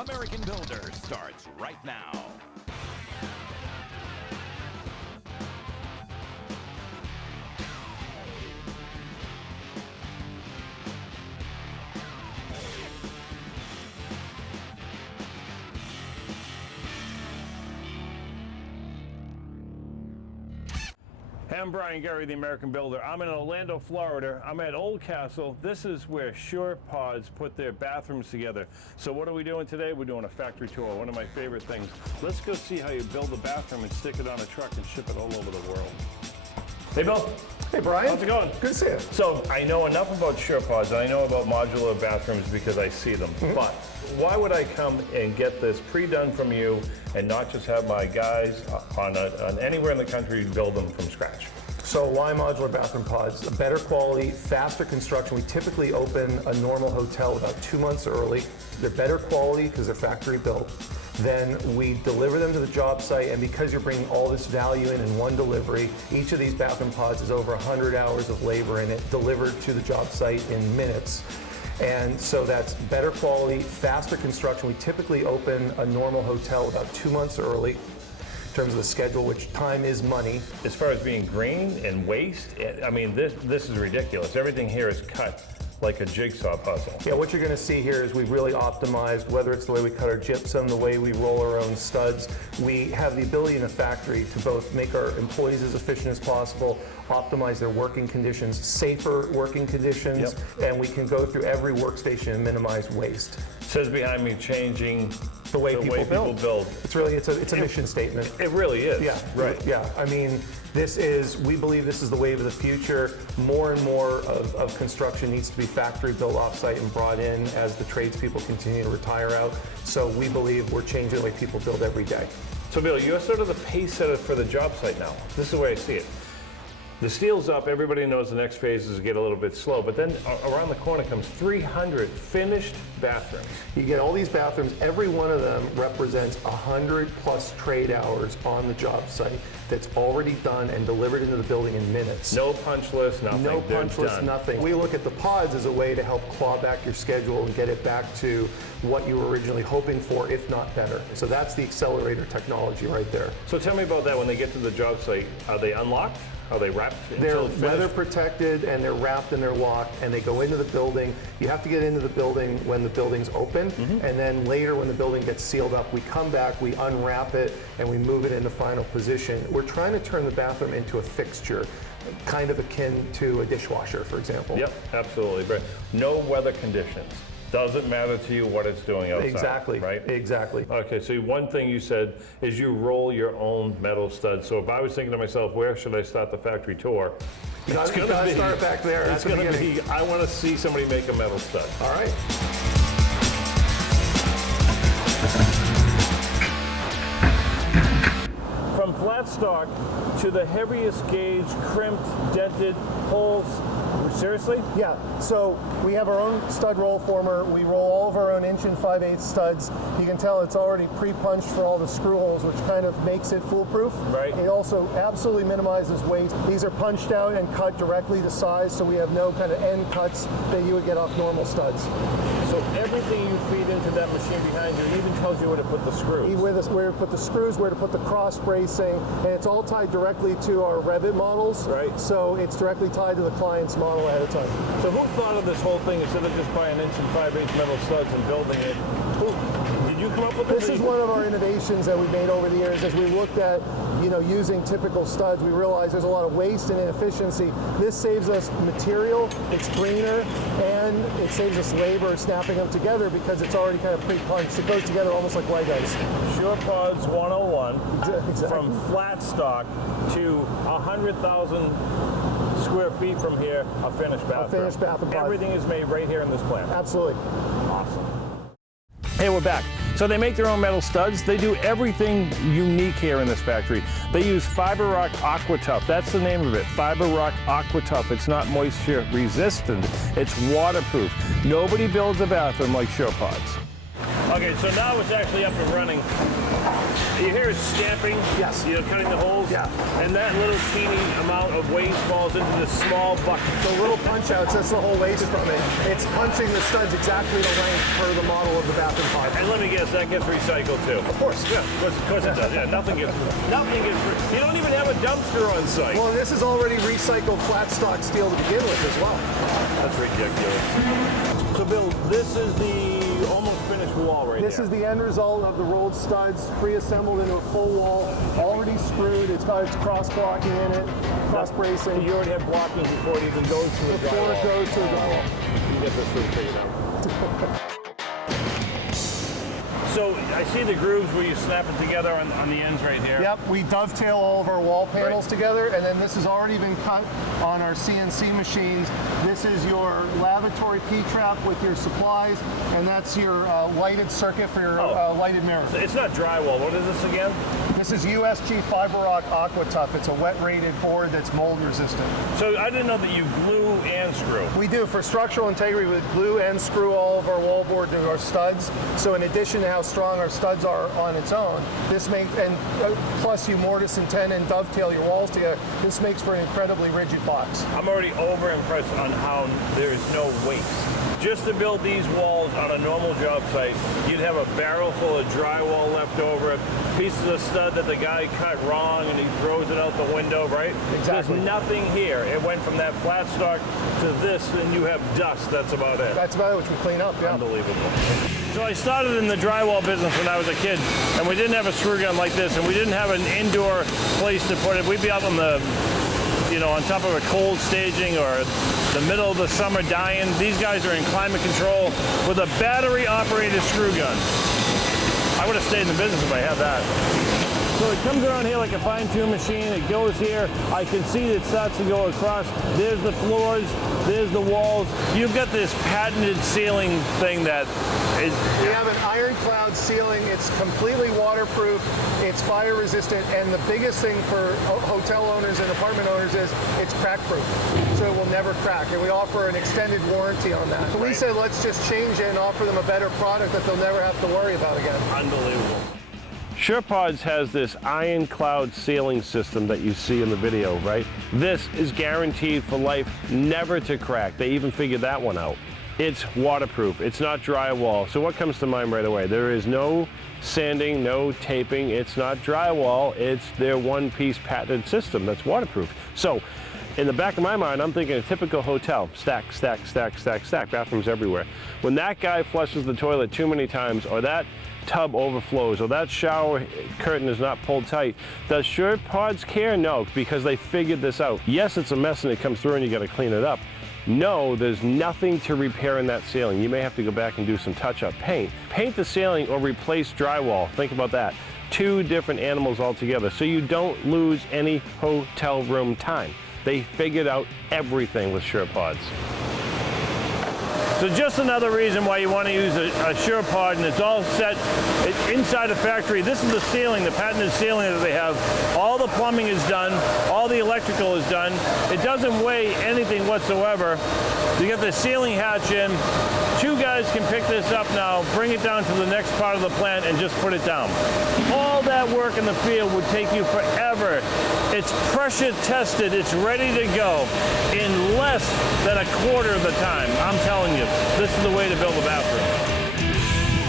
American Builder starts right now. Hey, I'm Brian Gurry, the American Builder. I'm in Orlando, Florida. I'm at Old Castle. This is where SurePods put their bathrooms together. So what are we doing today? We're doing a factory tour, one of my favorite things. Let's go see how you build a bathroom and stick it on a truck and ship it all over the world. Hey, Bill. Hey, Brian. How's it going? Good to see you. So I know enough about SurePods, and I know about modular bathrooms because I see them. But why would I come and get this pre-done from you and not just have my guys on anywhere in the country build them from scratch? So why modular bathroom pods? A better quality, faster construction. We typically open a normal hotel about 2 months early. They're better quality because they're factory built. Then we deliver them to the job site, and because you're bringing all this value in one delivery, each of these bathroom pods is over 100 hours of labor in it, delivered to the job site in minutes. And so that's better quality, faster construction. We typically open a normal hotel about 2 months early in terms of the schedule, which time is money. As far as being green and waste, I mean, this is ridiculous. Everything here is cut like a jigsaw puzzle. Yeah, what you're going to see here is we've really optimized, whether it's the way we cut our gypsum, the way we roll our own studs. We have the ability in the factory to both make our employees as efficient as possible, optimize their working conditions, safer working conditions, and we can go through every workstation and minimize waste. It says behind me, changing the way people build. It's really, it's a mission statement. It really is. Yeah, right. Yeah, I mean, we believe this is the wave of the future. More and more of construction needs to be factory built offsite and brought in as the tradespeople continue to retire out. So we believe we're changing the way people build every day. So Bill, you're sort of the pace setter for the job site now. This is the way I see it. The steel's up, everybody knows the next phase is to get a little bit slow, but then around the corner comes 300 finished bathrooms. You get all these bathrooms, every one of them represents 100+ trade hours on the job site that's already done and delivered into the building in minutes. No punch list, nothing. No punch list, nothing. We look at the pods as a way to help claw back your schedule and get it back to what you were originally hoping for, if not better. So that's the accelerator technology right there. So tell me about that. When they get to the job site, are they unlocked? Are they wrapped? They're weather protected and they're wrapped and they're locked, and they go into the building. You have to get into the building when the building's open, and then later when the building gets sealed up, we come back, we unwrap it, and we move it into final position. We're trying to turn the bathroom into a fixture, kind of akin to a dishwasher, for example. Yep, absolutely. But no weather conditions. Doesn't matter to you what it's doing outside. Exactly. Right? Exactly. Okay, so one thing you said is you roll your own metal studs. So if I was thinking to myself, where should I start the factory tour? You gotta start back there. It's going to be, I want to see somebody make a metal stud. All right. From flat stock to the heaviest gauge, crimped, dented holes. Seriously? Yeah, so we have our own stud roll former. We roll all of our own 1 5/8 studs. You can tell it's already pre-punched for all the screw holes, which kind of makes it foolproof. Right. It also absolutely minimizes waste. These are punched out and cut directly to size, so we have no kind of end cuts that you would get off normal studs. So everything you feed into that machine behind you even tells you where to put the screws. Where to put the screws, where to put the cross bracing, and it's all tied directly to our Revit models. Right. So it's directly tied to the client's model ahead of time. So who thought of this whole thing instead of just buying 1 5/8 metal studs and building it? Did you come up with this? This is one of our innovations that we've made over the years. As we looked at, using typical studs, we realized there's a lot of waste and inefficiency. This saves us material, it's greener, and it saves us labor snapping them together because it's already kind of pre-punched. It goes together almost like Legos. SurePods 101, exactly. From flat stock to 100,000 square feet from here, a finished bathroom. A finished bathroom pod. Everything is made right here in this plant. Absolutely. Awesome. Hey, we're back. So they make their own metal studs. They do everything unique here in this factory. They use Fiber Rock Aqua Tough. That's the name of it, Fiber Rock Aqua Tough. It's not moisture resistant, it's waterproof. Nobody builds a bathroom like SurePods. Okay, so now it's actually up and running. You hear it stamping? Yes. You know, cutting the holes? Yeah. And that little teeny amount of waste falls into this small bucket. The little punch outs, that's the whole waste from it. It's punching the studs exactly the length per the model of the bathroom pod. And let me guess, that gets recycled too. Of course. Yeah, of course it does. Yeah, nothing gets. You don't even have a dumpster on site. Well, this is already recycled flat stock steel to begin with as well. That's ridiculous. So Bill, this is the almost finished wall right This there. is the end result of the rolled studs, pre-assembled into a full wall, already screwed. It's got its cross blocking in it, cross bracing. You already have blocking before it even goes to the drywall. Before it goes to the drywall. You get this thing figured out. So I see the grooves where you snap it together on the ends right here. Yep, we dovetail all of our wall panels together, and then this has already been cut on our CNC machines. This is your lavatory P-trap with your supplies, and that's your lighted circuit for your lighted mirrors. It's not drywall. What is this again? This is USG FiberRock AquaTough. It's a wet-rated board that's mold resistant. So I didn't know that you glue and screw. We do. For structural integrity, we glue and screw all of our wall board to our studs. So in addition to how strong our studs are on its own, this makes, and plus you mortise and tenon and dovetail your walls together, this makes for an incredibly rigid box. I'm already over impressed on how there's no waste. Just to build these walls on a normal job site, you'd have a barrel full of drywall left over, pieces of stud that the guy cut wrong and he throws it out the window, right? Exactly. There's nothing here. It went from that flat stock to this, and you have dust. That's about it. That's about it, which we clean up, yeah. Unbelievable. So I started in the drywall business when I was a kid, and we didn't have a screw gun like this, and we didn't have an indoor place to put it. We'd be out on the, on top of a cold staging or the middle of the summer dying. These guys are in climate control with a battery-operated screw gun. I would have stayed in the business if I had that. So it comes around here like a fine-tune machine. It goes here. I can see it starts to go across. There's the floors. There's the walls. You've got this patented ceiling thing that is... We have an ironclad ceiling. It's completely waterproof. It's fire resistant. And the biggest thing for hotel owners and apartment owners is it's crack proof. So it will never crack. And we offer an extended warranty on that. So we said let's just change it and offer them a better product that they'll never have to worry about again. Unbelievable. SurePods has this ironclad ceiling system that you see in the video, right? This is guaranteed for life, never to crack. They even figured that one out. It's waterproof, it's not drywall. So what comes to mind right away? There is no sanding, no taping, it's not drywall, it's their one-piece patented system that's waterproof. So in the back of my mind, I'm thinking a typical hotel, stack, stack, stack, stack, stack, bathrooms everywhere. When that guy flushes the toilet too many times, or that tub overflows, or that shower curtain is not pulled tight, does SurePods care? No, because they figured this out. Yes, it's a mess and it comes through and you got to clean it up. No, there's nothing to repair in that ceiling. You may have to go back and do some touch-up paint. Paint the ceiling or replace drywall. Think about that. Two different animals altogether, so you don't lose any hotel room time. They figured out everything with SurePods. So just another reason why you want to use a SurePod, and it's all set inside the factory. This is the ceiling, the patented ceiling that they have. All the plumbing is done, all the electrical is done. It doesn't weigh anything whatsoever. You get the ceiling hatch in. Two guys can pick this up now, bring it down to the next part of the plant, and just put it down. All that work in the field would take you forever. It's pressure tested, it's ready to go in less than a quarter of the time. I'm telling you, this is the way to build a bathroom.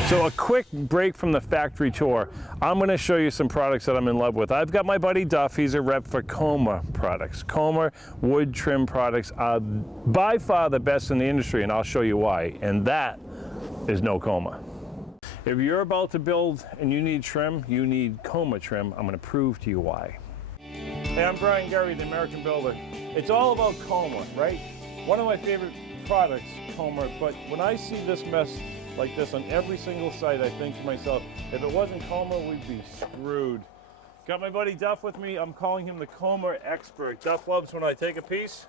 So a quick break from the factory tour. I'm going to show you some products that I'm in love with. I've got my buddy Duff. He's a rep for Comar products. Comar wood trim products are by far the best in the industry, and I'll show you why. And that is no Comar. If you're about to build and you need trim, you need Comar trim. I'm going to prove to you why. Hey, I'm Brian Gurry, the American Builder. It's all about Comar, right? One of my favorite products, Comar, but when I see this mess like this on every single site, I think to myself, if it wasn't Comar, we'd be screwed. Got my buddy Duff with me. I'm calling him the Comar expert. Duff loves when I take a piece,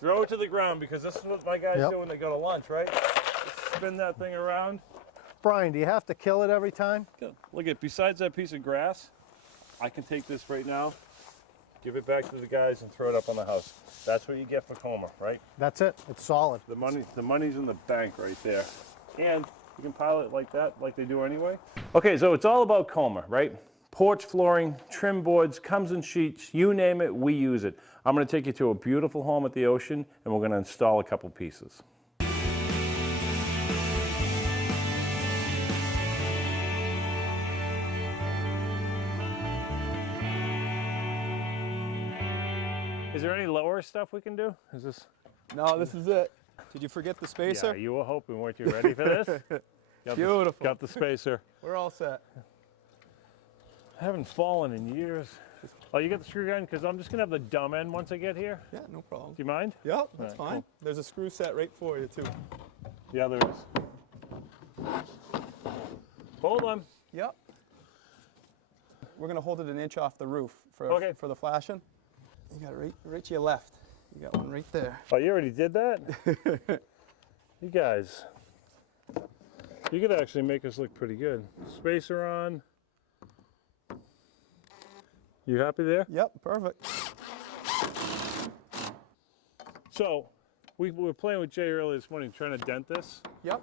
throw it to the ground, because this is what my guys do when they go to lunch, right? Just spin that thing around. Brian, do you have to kill it every time? Look at, besides that piece of grass, I can take this right now, give it back to the guys, and throw it up on the house. That's what you get for Comar, right? That's it. It's solid. The money's in the bank right there. And You can pile it like that, like they do anyway. Okay, so it's all about Comar, right? Porch flooring, trim boards, comes in sheets, you name it, we use it. I'm gonna take you to a beautiful home at the ocean and we're gonna install a couple pieces. Is there any lower stuff we can do? Is this? No, this is it. Did you forget the spacer? Yeah, you were hoping, weren't you ready for this? Beautiful. Got the spacer. We're all set. I haven't fallen in years. Oh, you got the screw gun? Because I'm just going to have the dumb end once I get here. Yeah, no problem. Do you mind? Yep, that's right, fine. cool. There's a screw set right for you, too. Yeah, there is. Hold on. Yep. We're going to hold it an inch off the roof for the flashing. You got it right to your left. You got one right there. Oh, you already did that? You guys, you could actually make us look pretty good. Spacer on. You happy there? Yep, perfect. So, we were playing with Jay earlier this morning trying to dent this. Yep.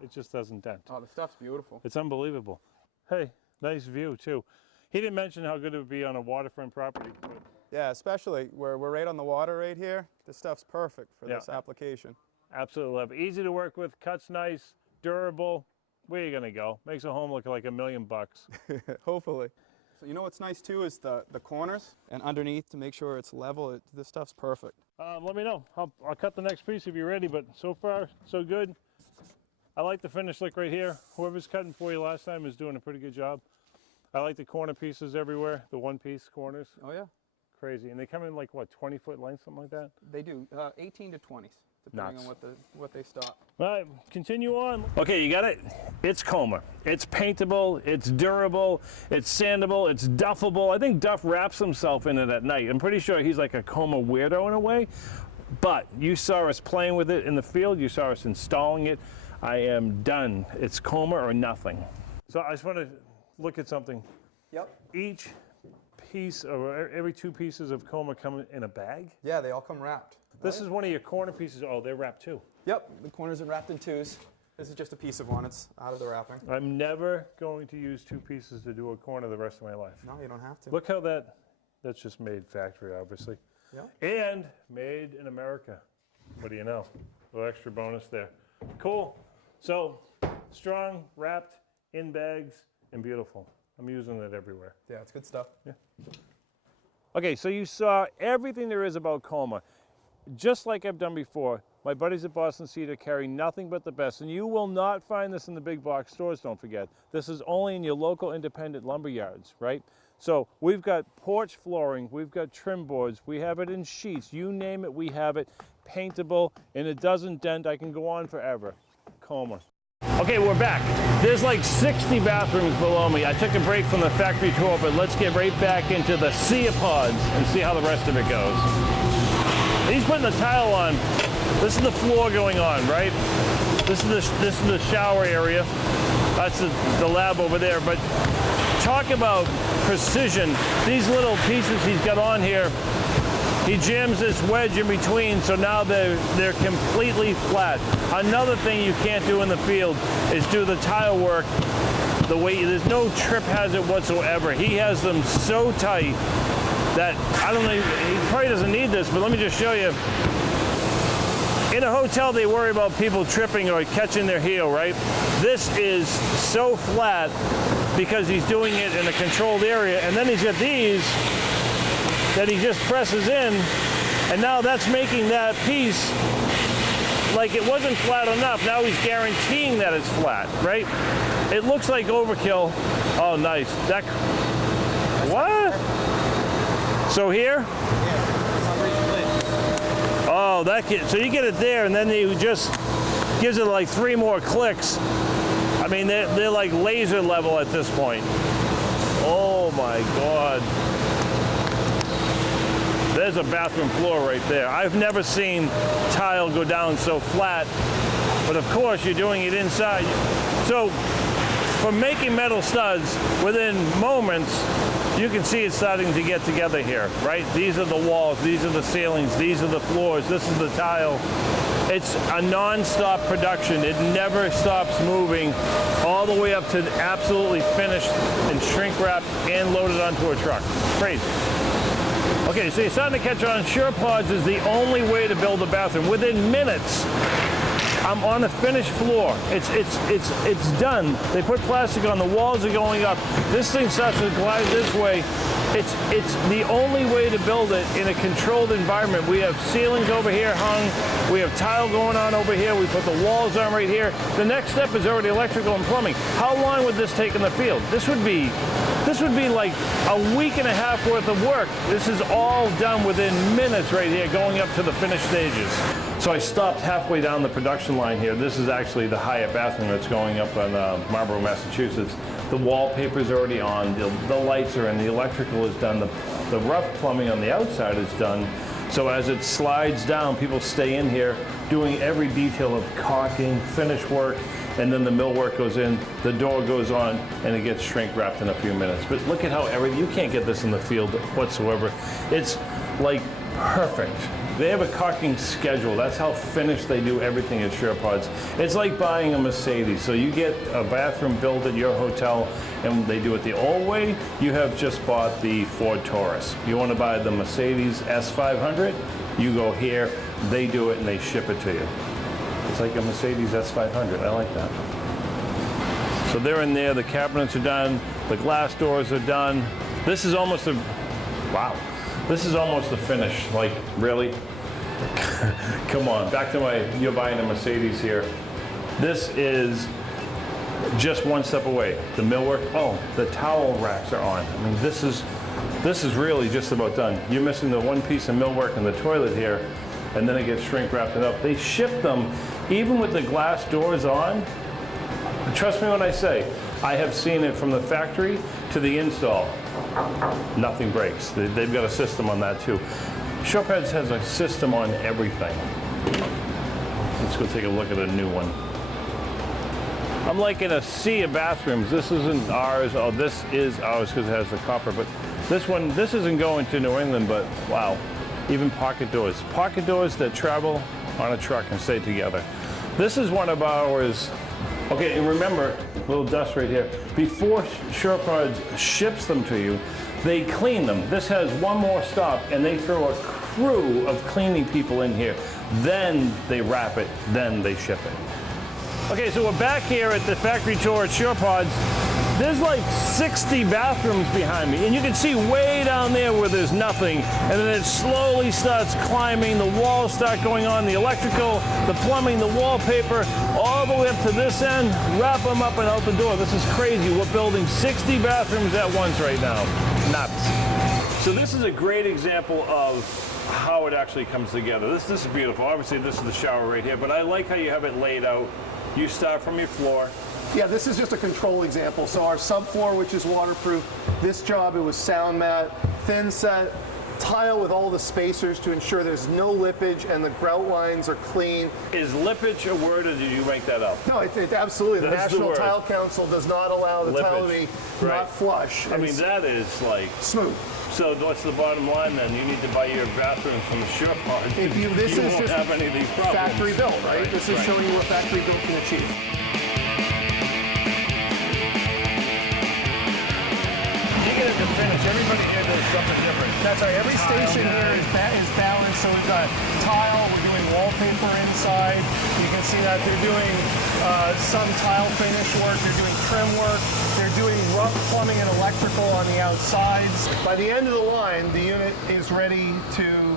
It just doesn't dent. Oh, the stuff's beautiful. It's unbelievable. Hey, nice view too. He didn't mention how good it would be on a waterfront property. But Yeah, especially where we're right on the water right here. This stuff's perfect for this application. absolutely love it. Easy to work with, cuts nice, durable. Where are you gonna go? Makes a home look like $1 million. Hopefully. So you know what's nice too is the corners and underneath to make sure it's level. This stuff's perfect. Let me know. I'll cut the next piece if you're ready, but so far, so good. I like the finish look right here. Whoever's cutting for you last time is doing a pretty good job. I like the corner pieces everywhere, the one-piece corners. Oh yeah. Crazy. And they come in like, what, 20-foot length, something like that? They do, 18 to 20s, depending on what they stop. All right, continue on. Okay, you got it? It's Comar. It's paintable, it's durable, it's sandable, it's duffable. I think Duff wraps himself in it at night. I'm pretty sure he's like a Comar weirdo in a way, but you saw us playing with it in the field, you saw us installing it. I am done. It's Comar or nothing. So I just want to look at something. Yep. Each piece, or every 2 pieces of Comar come in a bag? Yeah, they all come wrapped. This is one of your corner pieces. Oh, they're wrapped too. Yep, the corners are wrapped in 2s. This is just a piece of one. It's out of the wrapping. I'm never going to use 2 pieces to do a corner the rest of my life. No, you don't have to. Look how that's just made factory, obviously. Yeah. And made in America. What do you know? A little extra bonus there. Cool. So, strong, wrapped, in bags, and beautiful. I'm using it everywhere. Yeah, it's good stuff. Yeah. Okay, so you saw everything there is about Comar. Just like I've done before, my buddies at Boston Cedar carry nothing but the best, and you will not find this in the big box stores, don't forget. This is only in your local independent lumber yards, right? So we've got porch flooring, we've got trim boards, we have it in sheets, you name it, we have it, paintable, and it doesn't dent. I can go on forever. Comar. Okay, we're back. There's like 60 bathrooms below me. I took a break from the factory tour, but let's get right back into the SurePods and see how the rest of it goes. He's putting the tile on. This is the floor going on, right? This is the shower area. That's the lab over there. But talk about precision. These little pieces he's got on here, he jams this wedge in between, so now they're completely flat. Another thing you can't do in the field is do the tile work the way, there's no trip hazard whatsoever. He has them so tight that, I don't know, he probably doesn't need this, but let me just show you. In a hotel, they worry about people tripping or catching their heel, right? This is so flat because he's doing it in a controlled area, and then he's got these that he just presses in, and now that's making that piece like it wasn't flat enough. Now he's guaranteeing that it's flat, right? It looks like overkill. Oh, nice. That, what? So here? Oh, so you get it there, and then you just gives it like 3 more clicks. I mean, they're like laser level at this point. Oh my God. There's a bathroom floor right there. I've never seen tile go down so flat, but of course you're doing it inside. So from making metal studs, within moments, you can see it starting to get together here, right? These are the walls, these are the ceilings, these are the floors, this is the tile. It's a non-stop production. It never stops moving all the way up to absolutely finished and shrink wrapped and loaded onto a truck. Crazy. Okay, so you're starting to catch on. SurePods is the only way to build a bathroom. Within minutes, I'm on a finished floor. It's done. They put plastic on, the walls are going up. This thing starts to glide this way. It's the only way to build it in a controlled environment. We have ceilings over here hung. We have tile going on over here. We put the walls on right here. The next step is already electrical and plumbing. How long would this take in the field? This would be like a week and a half worth of work. This is all done within minutes right here, going up to the finished stages. So I stopped halfway down the production line here. This is actually the Hyatt bathroom that's going up on Marlborough, Massachusetts. The wallpaper's already on, the lights are in, the electrical is done, the rough plumbing on the outside is done. So as it slides down, people stay in here doing every detail of caulking, finish work, and then the millwork goes in, the door goes on, and it gets shrink wrapped in a few minutes. But look at how you can't get this in the field whatsoever. It's like perfect. They have a caulking schedule. That's how finished they do everything at SurePods. It's like buying a Mercedes. So you get a bathroom built at your hotel, and they do it the old way. You have just bought the Ford Taurus. You want to buy the Mercedes S500? You go here, they do it, and they ship it to you. It's like a Mercedes S500. I like that. So they're in there. The cabinets are done. The glass doors are done. This is almost a, wow. This is almost a finish. Like, really? Come on, back to you're buying a Mercedes here. This is just one step away. The millwork, oh, the towel racks are on. I mean, this is really just about done. You're missing the one piece of millwork in the toilet here, and then it gets shrink wrapped up. They ship them, even with the glass doors on. Trust me when I say, I have seen it from the factory to the install. Nothing breaks. They've got a system on that too. SurePods has a system on everything. Let's go take a look at a new one. I'm like in a sea of bathrooms. This isn't ours. Oh, this is ours because it has the copper. But this isn't going to New England, but wow. Even pocket doors. Pocket doors that travel on a truck and stay together. This is one of ours. Okay, and remember, a little dust right here. Before SurePods ships them to you, they clean them. This has one more stop, and they throw a crew of cleaning people in here. Then they wrap it, then they ship it. Okay, so we're back here at the factory tour at SurePods. There's like 60 bathrooms behind me, and you can see way down there where there's nothing, and then it slowly starts climbing, the walls start going on, the electrical, the plumbing, the wallpaper, all the way up to this end, wrap them up and out the door. This is crazy. We're building 60 bathrooms at once right now. Nuts. So this is a great example of how it actually comes together. This is beautiful. Obviously this is the shower right here, but I like how you have it laid out. You start from your floor. Yeah, this is just a control example. So our subfloor, which is waterproof, this job, it was sound mat, thin set, tile with all the spacers to ensure there's no lippage and the grout lines are clean. Is lippage a word, or did you make that up? No, it absolutely. The National Tile Council does not allow the tile to be not flush. I mean, that is like smooth. So what's the bottom line then? You need to buy your bathroom from the SurePods. If you, this you is won't just have any of these problems. Factory built, right? This is showing you what factory built can achieve. To finish, everybody here does something different. That's right. Every station here is balanced. So we've got tile. We're doing wallpaper inside. You can see that they're doing some tile finish work. They're doing trim work. They're doing rough plumbing and electrical on the outsides. By the end of the line, the unit is ready to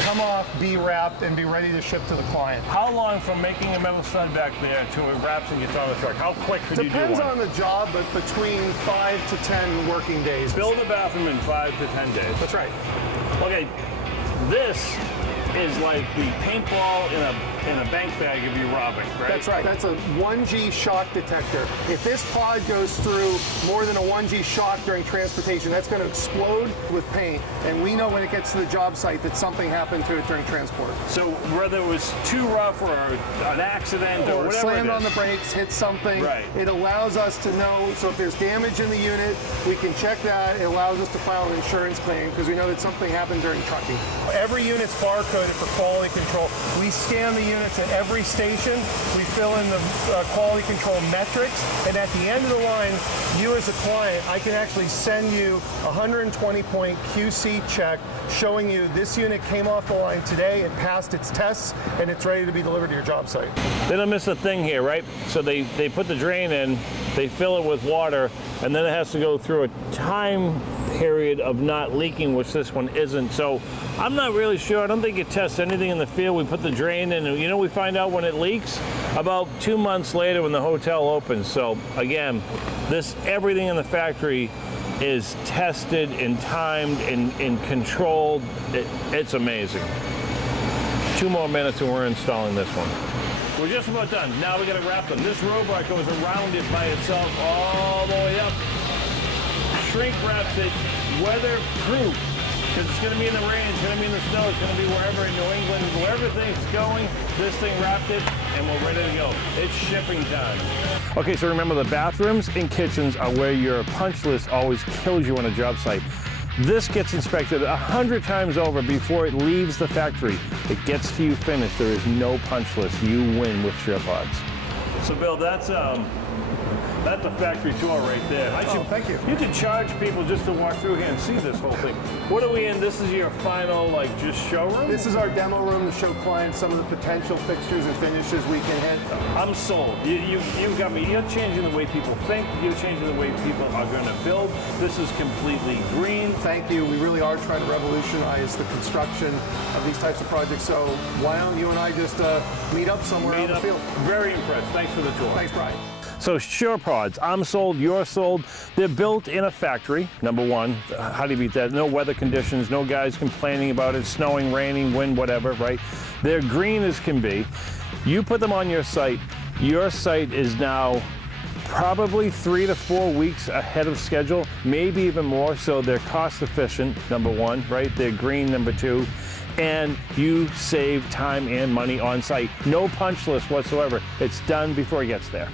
come off, be wrapped, and be ready to ship to the client. How long from making a metal stud back there to it wraps and gets on the truck? How quick could you do one? Depends on the job, but between 5 to 10 working days. Build a bathroom in 5 to 10 days. That's right. Okay, this is like the paintball in a bank bag if you rob it, right? That's right. That's a 1G shock detector. If this pod goes through more than a 1G shock during transportation, that's going to explode with paint. And we know when it gets to the job site that something happened to it during transport. So whether it was too rough or an accident or whatever slammed on the brakes, hit something, it allows us to know. So if there's damage in the unit, we can check that. It allows us to file an insurance claim because we know that something happened during trucking. Every unit's barcoded for quality control. We scan the units at every station. We fill in the quality control metrics, and at the end of the line, you as a client, I can actually send you a 120-point QC check showing you this unit came off the line today, it passed its tests, and it's ready to be delivered to your job site. They don't miss a thing here, right? So they put the drain in, they fill it with water, and then it has to go through a time period of not leaking, which this one isn't. So I'm not really sure. I don't think it tests anything in the field. We put the drain in, and you know, we find out when it leaks about 2 months later when the hotel opens. So again, everything in the factory is tested and timed and controlled. It's amazing. 2 more minutes and we're installing this one. We're just about done. Now we got to wrap them. This robot goes around it by itself all the way up. Shrink wraps it, weatherproof, because it's going to be in the rain, it's going to be in the snow, it's going to be wherever in New England, wherever things going, this thing wrapped it, and we're ready to go. It's shipping time. Okay, so remember the bathrooms and kitchens are where your punch list always kills you on a job site. This gets inspected 100 times over before it leaves the factory. It gets to you finished. There is no punch list. You win with SurePods. So Bill, that's a factory tour right there. Thank you. You could charge people just to walk through here and see this whole thing. What are we in? This is your final, just showroom? This is our demo room to show clients some of the potential fixtures and finishes we can hit. I'm sold. You got me. You're changing the way people think. You're changing the way people are going to build. This is completely green. Thank you. We really are trying to revolutionize the construction of these types of projects. So why don't you and I just meet up somewhere out in the field? Very impressed. Thanks for the tour. Thanks, Brian. So SurePods, I'm sold, you're sold. They're built in a factory, number one. How do you beat that? No weather conditions, no guys complaining about it, snowing, raining, wind, whatever, right? They're green as can be. You put them on your site is now probably 3 to 4 weeks ahead of schedule, maybe even more, so they're cost efficient, number one, right? They're green, number two. And you save time and money on site. No punch list whatsoever. It's done before it gets there.